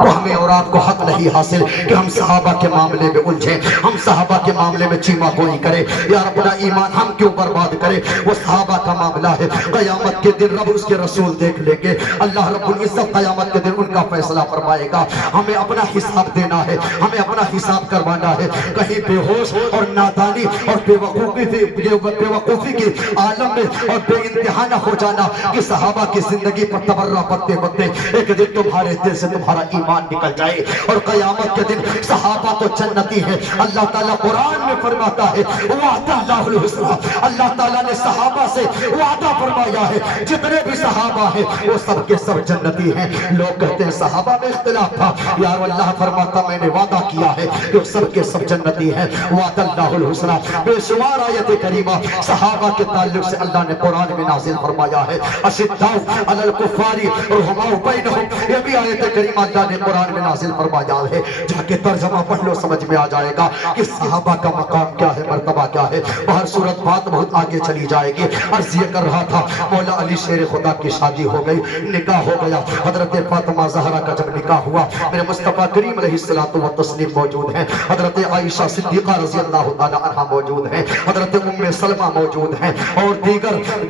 وہ ہمیں اور آپ کو حق نہیں حاصل کہ ہم صحابہ کے معاملے میں الجھیں، ہم صحابہ کے معاملے میں چیما گوئی کریں، یا اپنا ایمان ہم کیوں برباد کریں؟ وہ صحابہ کا معاملہ ہے، قیامت کے دن رب اس کے رسول دیکھ لیں گے، اللہ رب العزت قیامت کے دن ان کا فیصلہ فرمائے گا۔ ہمیں اپنا حساب دینا ہے، ہمیں اپنا حساب کروانا ہے، کہیں بے ہوش اور نادانی اور بے وقوفی کی عالم میں اور بے انتہا نہ ہو جانا کہ صحابہ کی زندگی پر تبرہ پتے پتے ایک دن تمہارے دل سے تمہارا ایمان نکل جائے، اور قیامت کے دن صحابہ تو جنتی ہے۔ اللہ تعالیٰ قرآن میں فرماتا ہے وعد اللہ الحسنى، اللہ تعالیٰ نے صحابہ سے وعدہ فرمایا ہے جتنے بھی صحابہ ہیں وہ سب کے سب جنتی ہیں۔ لوگ کہتے ہیں صحابہ میں اختلاف تھا، یار اللہ فرماتا میں نے وعدہ کیا ہے کہ وہ سب کے سب جنتی ہیں۔ وعد اللہ الحسنى، بے شمار آیت کریمہ صحابہ کے تعلق سے اللہ نے قرآن میں نازل فرمایا ہے۔ اشداء علی الکفار رحماء بینہم، یہ بھی آیت کریمہ اللہ نے قرآن میں نازل فرمایا ہے۔ جا کے ترجمہ پڑھ لو سمجھ میں آ جائے گا کہ صحابہ کا مقام کیا ہے، مرتبہ کیا ہے۔ بہر صورت بات بہت آگے چلی جائے گی۔ عرض یہ کر رہا تھا مولا علی شیر خدا کی شادی ہو گئی، نکاح ہو گیا۔ حضرت فاطمہ زہرا کا جب نکاح ہوا میرے مصطفیٰ کریم علیہ الصلوۃ والتسلیم موجود ہیں، حضرت عائشہ صدیقہ رضی اللہ تعالی عنہا موجود ہیں، حضرت ام سلمہ موجود ہیں، اور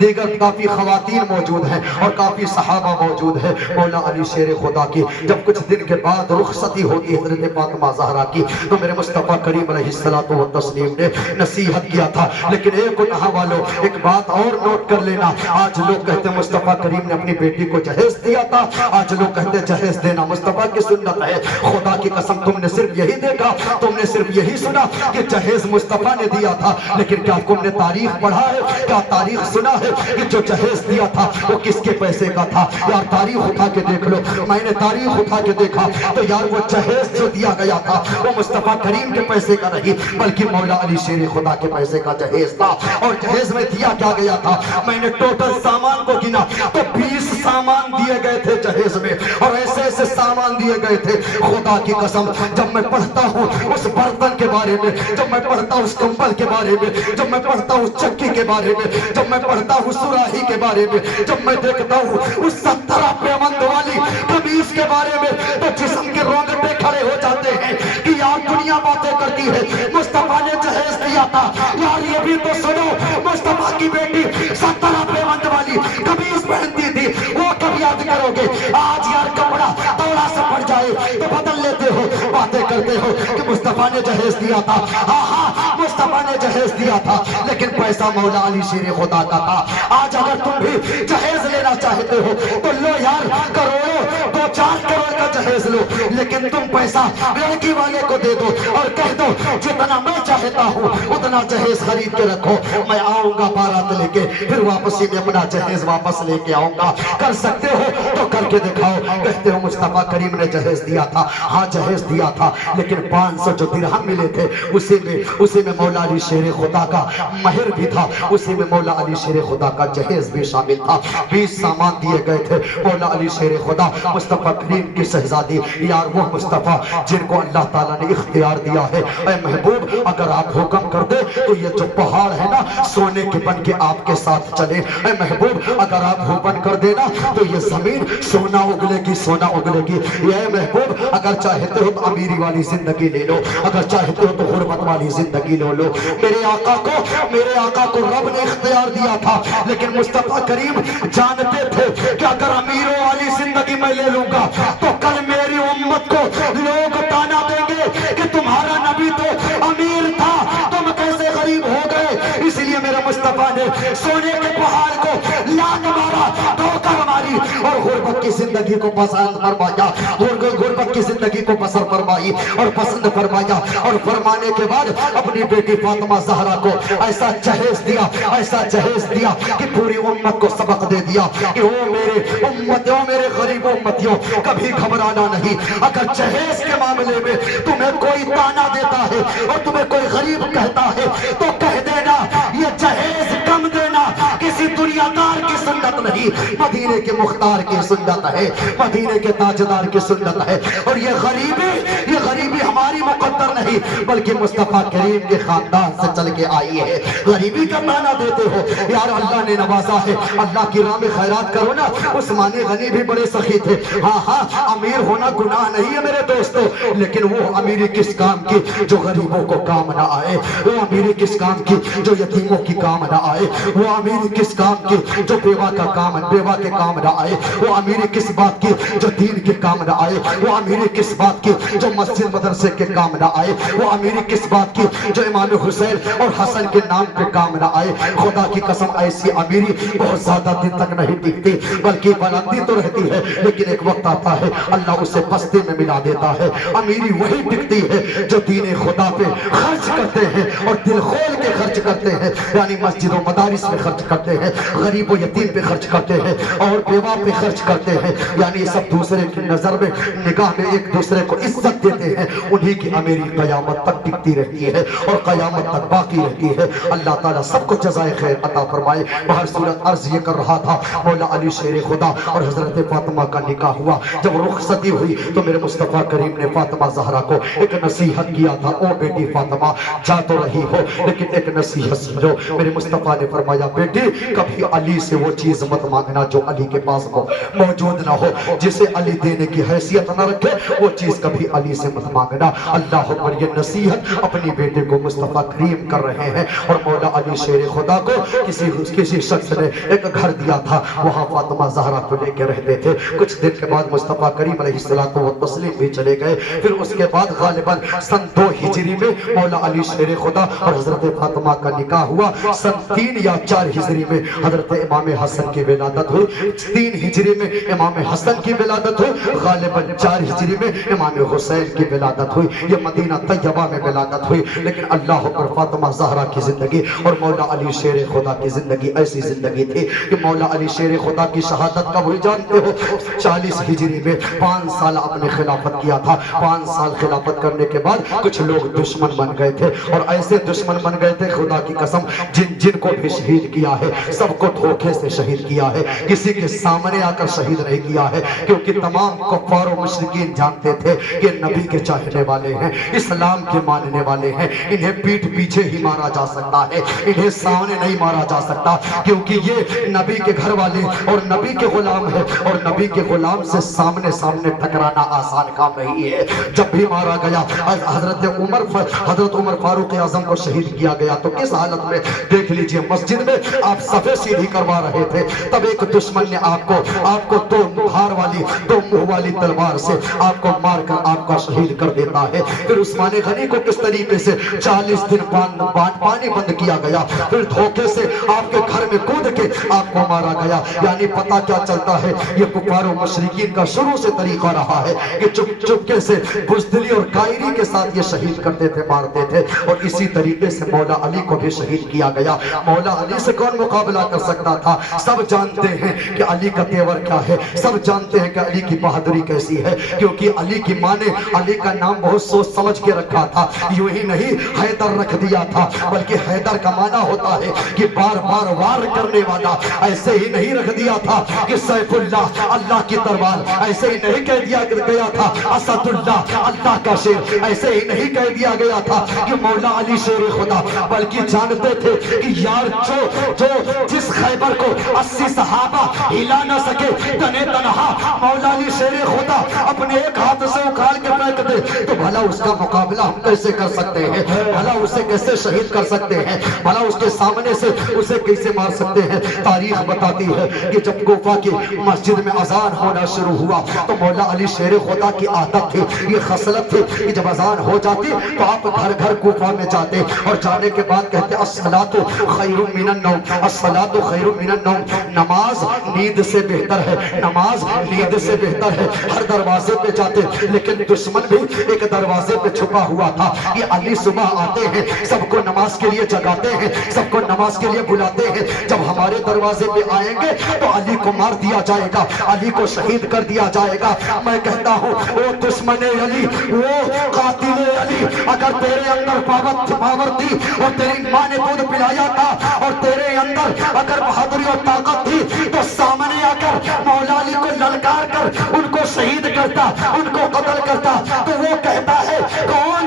دیگر کافی خواتین موجود ہیں، اور کافی صحابہ موجود ہیں۔ مولا علی شیر خدا کی جب کچھ دن کے بعد رخصتی ہوتی ہے حضرت فاطمہ زہرا کی، تو میرے مصطفیٰ کریم علیہ الصلوۃ والتسلیم نے نصیحت کیا تھا، لیکن ایک یہاں والوں ایک بات اور نوٹ کر لینا، آج لوگ کہتے ہیں مصطفیٰ کریم نے اپنی بیٹی کو جہیز دیا تھا، آج لوگ کہتے ہیں جہیز دینا مصطفیٰ کی سنت ہے۔ خدا کی قسم تم نے صرف یہی دیکھا، تم نے صرف یہی سنا کہ جہیز مصطفیٰ نے دیا تھا، لیکن کیا تم نے تاریخ پڑھا ہے؟ کیا تاریخ سنا ہے کہ جو جہیز دیا تھا وہ کس کے پیسے کا تھا؟ یار تاریخ اٹھا کے دیکھ لو، میں نے تاریخ اٹھا کے دیکھا تو یار وہ جہیز جو دیا گیا تھا وہ مصطفیٰ کریم کے پیسے کا نہیں بلکہ مولا علی شیر خدا کے پیسے کا جہیز تھا۔ اور جہیز میں دیا کیا گیا تھا؟ میں نے ٹوٹل سامان کو گنا تو 20 سامان دیے گئے تھے جہیز میں، اور ایسے ایسے سامان دیے گئے تھے۔ خدا کی قسم جب میں پڑھتا ہوں اس برتن کے بارے میں، جب میں پڑھتا ہوں اس کمبل کے بارے میں، جب میں پڑھتا ہوں اس چکی کے بارے میں، جب میں پڑھتا ہوں سراہی کے بارے میں، جب میں دیکھتا ہوں اس 17 پیوند والی قمیص کے بارے میں، تو جسم کے رونگٹے کھڑے ہو جاتے ہیں کہ یار دنیا باتیں کرتی ہے، مصطفیٰ نے جہیز دیا تھا، یار یہ بھی تو سنو مصطفیٰ کی بیٹی 17 پیوند والی قمیص پہنتی تھی، وہ کب یاد کرو گے؟ آج یار کپڑا تھوڑا سا پڑ جائے تو بدل لیتے ہو، باتیں کرتے ہو کہ مصطفیٰ نے جہیز دیا تھا۔ ہاں مصطفیٰ نے جہیز دیا تھا، لیکن پیسہ مولا علی شیر خدا کا تھا۔ آج اگر تم بھی جہیز لینا چاہتے ہو تو لو یار، کروڑوں 2-4 کروڑ کا جہیز لو، لیکن تم پیسہ لڑکی والے کو دے دو اور کہہ دو جتنا میں چاہتا ہوں اتنا جہیز خرید کے رکھو، میں آؤں گا بارات لے کے، پھر واپسی میں اپنا جہیز واپس لے کے آؤں گا۔ کر سکتے ہو تو کر کے دکھاؤ۔ کہتے ہو مصطفیٰ کریم نے جہیز دیا تھا، ہاں جہیز دیا تھا، لیکن 500 جو درہم ملے تھے اسی میں مولا علی شیر خدا کا مہر بھی تھا، اسی میں مولا علی شیر خدا کا جہیز بھی شامل تھا۔ 20 سامان دیے گئے تھے مولا علی شیر خدا مصطفیٰ کریم کی شہزادی، یار وہ مصطفیٰ جن کو اللہ تعالیٰ نے اختیار دیا ہے۔ اے محبوب اگر آپ حکم کر دے تو یہ جو پہاڑ ہے نا سونے کے بن کے آپ کے ساتھ چلے۔ اے محبوب اگر آپ حکم کر دینا تو یہ زمین سونا اگلے گی، سونا اگلے گی۔ اے محبوب اگر چاہتے ہو تو امیری والی زندگی لے لو، اگر چاہتے ہو تو غربت والی زندگی لے لو۔ میرے آقا کو رب نے اختیار دیا تھا، لیکن مصطفیٰ کریم جانتے تھے کہ اگر امیروں والی زندگی میں لے لوں گا تو کل میری امت کو لوگ تانا دیں گے کہ تمہارا نبی تو امیر تھا، تم کیسے غریب ہو گئے۔ اس لیے میرے مصطفیٰ نے سونے کے پہاڑ کو لات مارا، ٹھوکر ماری، اور غربت کی زندگی کو پسند فرمایا، غربت کی زندگی کو پسند فرمائی اور پسند فرمایا، اور فرمانے کے بعد اپنی بیٹی فاطمہ زہرا کو ایسا جہیز دیا، ایسا جہیز دیا کہ پوری امت کو سبق دے دیا کہ او میرے امتیوں، میرے غریب امتیوں، کبھی گھبرانا نہیں۔ اگر جہیز کے معاملے میں تمہیں کوئی تانا دیتا ہے اور تمہیں کوئی غریب کہتا ہے تو کہہ دینا یہ جہیز کم دینا کسی دنیا دار کی سنت نہیں، مدینے کے مختار کی سنت ہے، مدینے کے تاجدار کی سنت ہے۔ اور یہ غریبی ہماری مقدر نہیں بلکہ مصطفیٰ کریم کے خاندان سے چل کے آئی ہے. غریبی کا معنی دیتے ہو یار اللہ نے نوازا ہے, اللہ کی راہ میں خیرات کرو نا. عثمان غنی بھی بڑے سخی تھے. ہاں امیر ہونا گناہ نہیں ہے میرے دوستو, لیکن وہ امیری کس کام کی جو غریبوں کو کام نہ آئے, وہ امیری کس کام کی جو یتیموں کی کام نہ آئے, وہ امیری کس کام کی جو بیوہ کے کام نہ آئے, وہ امیری کس بات کی جو دین کے کام نہ آئے, وہ امیری کس بات کی جو مسجد مدرسے کے کام نہ آئے, وہ امیری کس بات کی جو امام حسین اور حسن کے نام پہ کام نہ آئے. خدا کی قسم ایسی امیری بہت زیادہ دن تک نہیں ٹکتی بلکہ بلندی تو رہتی ہے, لیکن ایک وقت آتا ہے اللہ اسے پستی میں ملا دیتا ہے. امیری وہی ٹکتی ہے جو دین خدا پہ خرچ کرتے ہیں اور دل کھول کے خرچ کرتے ہیں, یعنی مسجد و مدارس میں خرچ کرتے ہیں, غریب و یتیم پہ خرچ کرتے ہیں اور بیوہ پہ خرچ کرتے ہیں, یعنی سب دوسرے کی نظر میں نگاہ میں ایک دوسرے کو عزت دیتے ہیں. انہی کی امیری قیامت تک ٹکتی رہتی ہے اور قیامت تک باقی رہتی ہے. اللہ تعالیٰ سب کو جزائے خیر عطا فرمائے. بہر صورت عرض یہ کر رہا تھا, مولا علی شیر خدا اور حضرت فاطمہ کا نکاح ہوا. جب رخصتی ہوئی تو میرے مصطفیٰ کریم نے فاطمہ زہرا کو ایک نصیحت کیا تھا, او بیٹی فاطمہ جا تو رہی ہو لیکن ایک نصیحت سمجھو. میرے مصطفیٰ نے فرمایا بیٹی کبھی علی سے وہ چیز مت مانگنا جو علی کے پاس موجود نہ ہو, جسے علی دینے کی حیثیت نہ رکھے وہ چیز کبھی علی سے مت مانگنا. اللہ پر یہ نصیحت اپنی بیٹے کو مصطفیٰ کریم کر رہے ہیں. اور مولا علی شیر خدا کو کسی شخص نے ایک گھر دیا تھا, وہاں فاطمہ زہرا کو لے کے رہتے تھے. کچھ دن کے بعد مصطفیٰ کریم علیہ السلام بھی چلے گئے. پھر اس کے بعد غالباً سن 2 ہجری میں مولا علی شیر خدا اور حضرت فاطمہ کا نکاح ہوا. سن 3 یا 4 ہجری میں حضرت امام حسن کی ولادت ہوئی. 3 ہجری میں امام حسن کی ولادت ہوئی, غالباً 4 ہجری میں امام حسین کی ولادت ہوئی. یہ مدینہ طیبہ میں ولادت ہوئی. لیکن اللہ پر فاطمہ زہرا کی زندگی اور مولا علی شیر خدا کی زندگی ایسی زندگی تھی کہ مولا علی شیر خدا کی شہادت کب ہوئی جانتے ہو؟ 40 ہجری میں 5 سال آپ نے خلافت کیا تھا. 5 سال خلافت کرنے کے بعد کچھ لوگ دشمن بن گئے تھے, اور ایسے دشمن بن گئے تھے خدا کی قسم جن کو بھی شہید کیا ہے سب کو دھوکے سے شہید کیا ہے, کسی کے سامنے آ کر شہید نہیں کیا ہے, کیونکہ تمام کفار و مشرکین جانتے تھے کہ نبی کے چاہنے والے ہیں, اسلام کے ماننے والے ہیں, انہیں پیٹھ پیچھے ہی مارا جا سکتا ہے, انہیں سامنے نہیں مارا جا سکتا, کیونکہ یہ نبی کے گھر والے اور نبی کے غلام ہیں, اور نبی کے غلام سے سامنے ٹکرانا آسان کام نہیں ہے. جب بھی مارا گیا حضرت عمر فاروق اعظم کو شہید کیا گیا تو کس حالت میں دیکھ لیجئے, مسجد میں آپ صفے سیدھی کروا رہے تھے, تب ایک دشمن نے آپ کو 2 منہ والی تلوار سے آپ کو مار کر آپ کا شہید کر دیتا ہے. پھر عثمان غنی کو کس طریقے سے 40 دن پانی بند کیا گیا, پھر دھوکے سے آپ کے گھر میں کود کے آپ کو مارا گیا. یعنی پتہ کیا چلتا ہے, یہ کفار و مشرکین کا شروع سے طریقہ رہا ہے کہ چپکے سے بزدلی اور قائری کے ساتھ یہ شہید کرتے تھے, مارتے تھے. اور اسی طریقے سے مولا علی کو بھی شہید کیا گیا. مولا علی سے کون مقابلہ کر سکتا تھا؟ سب جانتے ہیں کہ علی کا تیور کیا ہے, سب جانتے ہیں کہ علی کی بہادری کیسی ہے, کیونکہ علی کی ماں نے علی کا نام بہت سوچ سمجھ کے رکھا تھا. یوں ہی نہیں حیدر رکھ دیا تھا, بلکہ حیدر کا معنی ہوتا ہے کہ بار بار وار کرنے والا. ایسے ہی نہیں رکھ دیا تھا کہ سیف اللہ اللہ کی تلوار, ایسے ہی نہیں کہہ دیا گیا تھا اسد اللہ اللہ کا شیر, ایسے ہی نہیں کہہ دیا گیا تھا کہ مولا علی شیر خدا, بلکہ جانتے تھے کہ یار جو جس خیبر کو 80 صحابہ ہلا نہ سکے تنے تنہا مولا علی شیر خدا اپنے ایک ہاتھ سے اکھاڑ کے پھینک دے, تو بھلا اس کا مقابلہ ہم کیسے کر سکتے ہیں؟ بھلا اسے کیسے شہید کر سکتے ہیں؟ بھلا اس کے سامنے سے اسے کیسے مار سکتے ہیں؟ تاریخ بتاتی ہے کہ جب کوفہ کی مسجد میں اذان ہونا شروع ہوا تو مولا علی شیر خدا کی عادت تھی, یہ خصلت تھی کہ جب اذان ہو جاتی تو آپ گھر گھر کوفہ میں جاتے اور جانے کے بعد کہتے الصلاۃ خیر من النوم, الصلاۃ خیر من النوم, نماز نیند سے بہتر ہے, نماز نیند سے بہتر ہے. ہر دروازے پہ جاتے, لیکن دشمن بھی ایک دروازے پہ چھپا ہوا تھا. یہ علی صبح آتے ہیں, سب کو نماز کے لیے جگاتے ہیں, سب کو نماز کے لیے بلاتے ہیں. جب ہمارے دروازے پہ آئیں گے تو علی کو مار دیا جائے گا, علی کو شہید کر دیا جائے گا. میں کہتا ہوں وہ دشمن علی, وہ قاتل علی, اگر تیرے اندر پاور تھی اور تیری ماں نے دودھ پلایا تھا اور تیرے اندر اگر بہادری اور طاقت تھی تو سامنے آ کر مولا علی کو للکار کر ان کو شہید کرتا, ان کو قتل کرتا. تو وہ کہتا ہے کون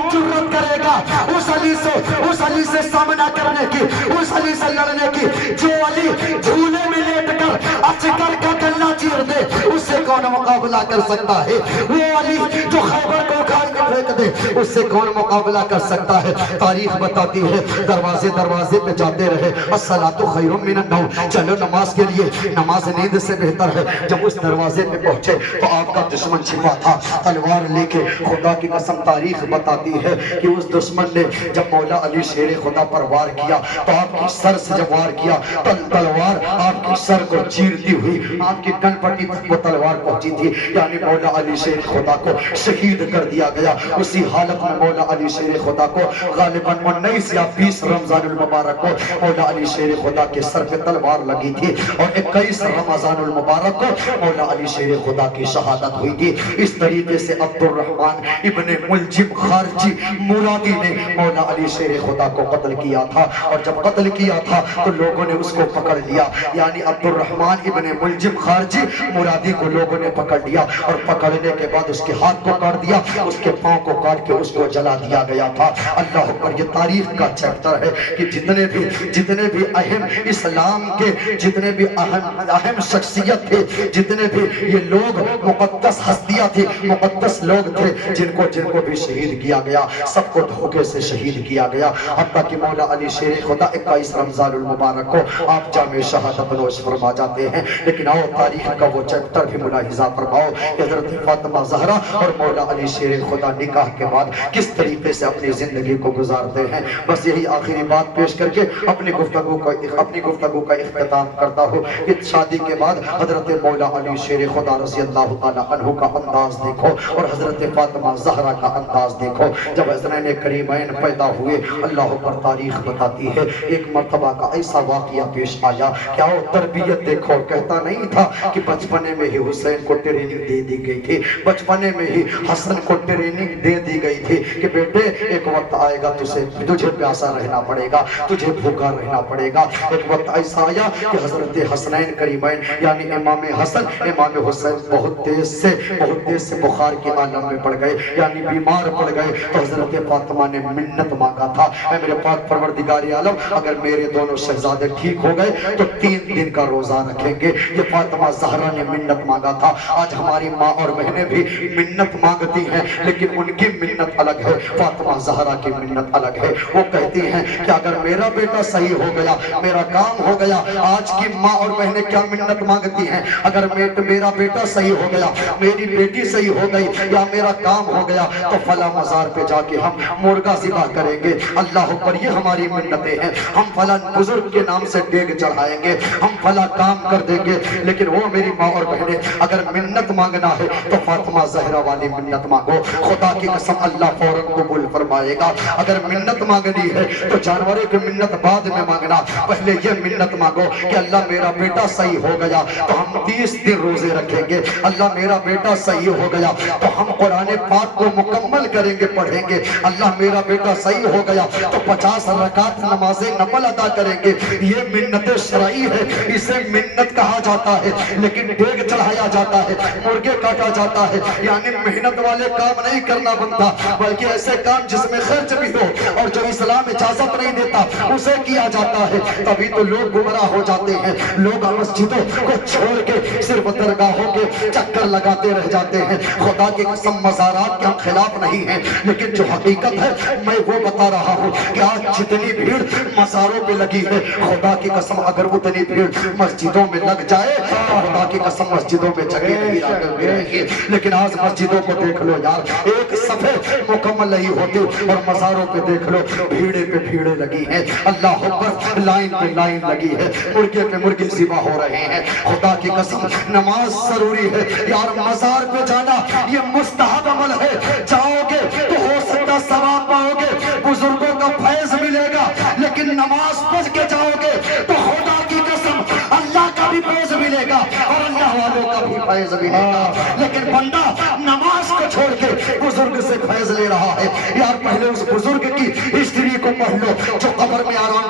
علی سے لڑنے کی، جو علی جھولے میں لیٹ کر اچکر کا گلہ چیر دے، اس سے کون مقابلہ کر سکتا ہے؟ وہ علی جو خیبر کو اکھاڑ کے پھینک دے، اس سے کون مقابلہ کر سکتا ہے؟ تاریخ بتاتی ہے دروازے دروازے پہ جاتے رہے، الصلاۃ خیر من النوم، چلو نماز کے لیے، نماز نیند سے بہتر ہے۔ جب اس دروازے پہ پہنچے تو آپ کا دشمن چھپا تھا تلوار لے کے۔ خدا کی قسم تاریخ بتاتی ہے کہ اس دشمن نے جب مولا علی شیر خدا پر وار کیا تو آپ کی سر سے جب وار کیا تلوار آپ کی سر کو چیرتی ہوئی آپ کی کن پٹی تک وہ تلوار پہنچی تھی، یعنی مولا علی شیر خدا کو شہید کر دیا گیا۔ اسی حالت میں مولا علی شیر خدا کو غالباً 19 یا 20 رمضان المبارک کو مولا علی شیر خدا کے سر پہ تلوار لگی تھی، اور 21 رمضان المبارک کو مولا علی شیر خدا کی شہادت ہوئی تھی۔ اس طریقے سے عبد الرحمن ابن ملجم خارجی مرادی نے مولا علی شیر خدا کو قتل کیا تھا، اور جب قتل کیا تھا تو لوگوں نے اس کو پکڑ لیا، یعنی عبد الرحمن ابن ملجم خارجی مرادی کو لوگوں نے پکڑ لیا، اور پکڑنے کے بعد اس کے ہاتھ کو کاٹ دیا، اس کے پاؤں کو کاٹ کے اس کو جلا دیا گیا تھا۔ اللہ اکبر، یہ تاریخ کا چیپٹر ہے کہ جتنے بھی اہم اسلام کے جتنے بھی اہم شخصیت تھے، جتنے بھی یہ لوگ مقدس ہستیاں تھی، مقدس لوگ تھے، جن کو بھی شہید کیا گیا، سب کو دھوکے سے شہید کیا گیا، حتیٰ کہ مولا علی شیر خدا 21 رمضان المبارک کو آپ جامع شہادت نوش فرما جاتے ہیں۔ لیکن آؤ تاریخ کا وہ چیپٹر بھی ملاحظہ فرماؤ کہ حضرت فاطمہ زہرا اور مولا علی شیر خدا نکاح کے بعد کس طریقے سے اپنی زندگی کو گزارتے ہیں۔ بس یہی آخری بات پیش کر کے اپنی گفتگو کا اختتام کرتا ہوں کہ شادی کے بعد حضرت مولا علی شیر خدا رضی اللہ تعالیٰ عنہ کا انداز دیکھو اور حضرت فاطمہ زہرا کا انداز دیکھو۔ جب حسنین کریمین پیدا ہوئے، اللہ پر تاریخ بتاتی ہے ایک مرتبہ کا ایسا واقعہ پیش آیا کہ آؤ تربیت دیکھو۔ کہتا نہیں تھا کہ بچپنے میں ہی حسین کو ٹریننگ دے دی گئی تھی، بچپنے میں ہی حسن کو ٹریننگ دے دی گئی تھی کہ بیٹے ایک وقت آئے گا تجھے پیاسا رہنا پڑے گا، تجھے بھوکا رہنا پڑے گا۔ ایک وقت ایسا آیا کہ حضرت حسنین کریمین یعنی امام حسن امام حسین بہت تیز سے بخار کے عالم میں پڑ گئے، یعنی بیمار پڑ گئے، تو حضرت فاطمہ نے منت مانگا تھا، اے میرے پاک پروردگار عالم، اگر میرے دونوں شہزادے ٹھیک ہو گئے تو 3 دن کا روزہ رکھیں گے۔ یہ فاطمہ زہرا نے منت مانگا تھا۔ آج ہماری ماں اور بہنیں بھی منت مانگتی ہیں، لیکن ان کی منت الگ ہے، فاطمہ زہرا کی منت الگ ہے۔ وہ کہتی ہیں کہ اگر میرا بیٹا صحیح ہو گیا، میرا کام ہو گیا۔ آج کی ماں اور بہنیں کیا منت مانگتی ہیں؟ اگر میرا بیٹا صحیح ہو گیا، میری بیٹی صحیح ہو گئی، یا میرا کام ہو گیا تو فلاں مزار پہ جا کے ہم مرغا ذبح کریں گے۔ اللہ پر یہ ہماری منتیں ہیں، ہم فلاں بزرگ کے نام سے دیگ چڑھائیں گے، ہم فلاں کام کر دیں گے۔ لیکن وہ میری ماں اور بہنیں اگر منت مانگنا ہے تو فاطمہ زہرا والی منت مانگو، خدا کی قسم اللہ فوراً قبول فرمائے گا۔ اگر منت مانگنی ہے تو جانورے کی منت بعد میں مانگنا، پہلے یہ منت مانگو کہ اللہ میرا بیٹا صحیح ہو گیا تو ہم 30 دن روزے رکھیں گے، اللہ میرا بیٹا صحیح ہو گیا تو ہم قرآن پاک کو مکمل کریں گے، پڑھیں گے، اللہ میرا بیٹا صحیح ہو گیا تو 50 رکعت نماز نفل ادا کریں گے۔ یہ منت شرعی ہے، اسے منت کہا جاتا ہے۔ لیکن دیگ چڑھایا جاتا ہے، مرغے کاٹا جاتا ہے، یعنی محنت والے کام نہیں کرنا بنتا، بلکہ ایسے کام جس میں خرچ بھی ہو اور جو اسلام اجازت نہیں دیتا اسے کیا جاتا ہے۔ تبھی تو لوگ گمراہ ہو جاتے ہیں، لوگ مسجدوں کو چھوڑ کے صرف درگاہوں کے چکر لگاتے رہ جاتے ہیں۔ خدا کی قسم مزارات کے ہم خلاف نہیں ہیں، لیکن جو حقیقت ہے میں وہ بتا رہا ہوں کہ آج جتنی بھیڑ مزاروں پہ لگی ہے، خدا کی قسم اگر اتنی بھیڑ مسجدوں میں لگ جائے تو خدا کی قسم مسجدوں میں جگہ نہیں رہیں گے۔ لیکن آج مسجدوں کو دیکھ لو یار، ایک صفحے مکمل نہیں ہوتے، اور مزاروں پہ دیکھ لو بھیڑے پہ بھیڑے لگی ہیں، اللہ اکبر، لائن پہ لائن لگی ہے، مرغے پہ مرغے ذبح ہو رہے ہیں۔ خدا کی قسم نماز ضروری ہے یار، مزار پہ جانا یہ مستحب عمل ہے، جاؤ گے تو ہو سکتا ثواب پاؤ گے، بزرگوں کا فیض ملے گا، لیکن نماز پڑھ کے جاؤ گے تو خدا کی قسم اللہ کا بھی فیض ملے گا اور اللہ والوں کا بھی فیض ملے گا۔ لیکن بندہ نماز کو چھوڑ کے بزرگ سے فیض لے رہا ہے، یار پہلے اس بزرگ کی ہسٹری کو پڑھ لو جو قبر میں آرام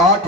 8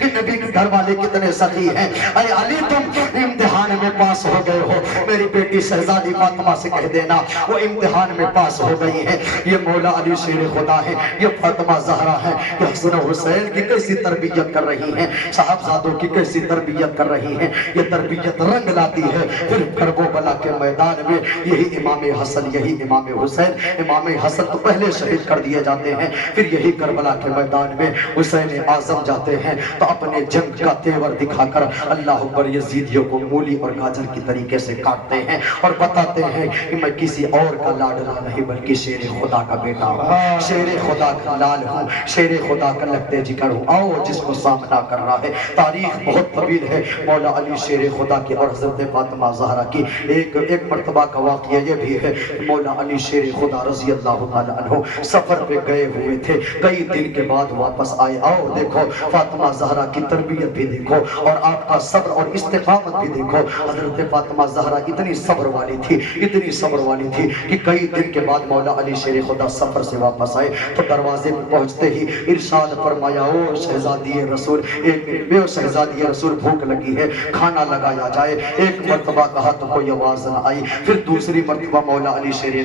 کہ نبی کے گھر والے کتنے سخی ہیں. اے علی تم امتحان میں پاس ہو گئے ہو, میری بیٹی شہزادی فاطمہ سے کہہ دینا وہ امتحان میں پاس ہو گئی ہے. یہ مولا علی شیر خدا ہے, یہ فاطمہ زہرا ہے, یہ حسن و حسین کی کیسی تربیت کر رہی ہیں, صاحبزادوں کی کیسی تربیت کر رہی ہیں. یہ تربیت رنگ لاتی ہے. پھر کربلا کے میدان میں یہی امام حسن, یہی امام حسین, امام حسن تو پہلے شہید کر دیے جاتے ہیں, پھر یہی کربلا کے میدان میں حسین اعظم جاتے ہیں تو اپنے جنگ کا تیور دکھا کر اللہ اکبر یزیدیوں کو مولی اور گاجر کی طریقے سے کاٹتے ہیں اور بتاتے ہیں کہ میں کسی اور کا لاڈلا نہیں بلکہ شیر خدا کا بیٹا ہوں, شیر خدا کا لال ہوں, شیر خدا کا لگتے جگر ہوں. آؤ جس کو سامنا کرنا ہے, تاریخ بہت طویل ہے. مولا علی شیر خدا کی اور حضرت فاطمہ زہرا کی ایک مرتبہ کا واقعہ یہ بھی ہے. مولا علی شیر خدا رضی اللہ تعالیٰ عنہ سفر پہ گئے ہوئے تھے, کئی دن کے بعد واپس آئے. آؤ دیکھو فاطمہ زہرا کی تربیت بھی دیکھو اور آپ کا صبر اور استقامت بھی دیکھو. حضرت فاطمہ زہرا اتنی صبر والی تھی, اتنی صبر والی تھی کہ کئی دن کے بعد مولا علی شیر خدا سفر سے واپس آئے تو دروازے میں پہنچتے ہی ارشاد فرمایا, او شہزادی رسول, ایک بے شہزادی رسول بھوک لگی ہے, کھانا لگایا جائے. ایک مرتبہ کہا تو کوئی آواز نہ آئی, پھر دوسری مرتبہ مولا علی شیر نے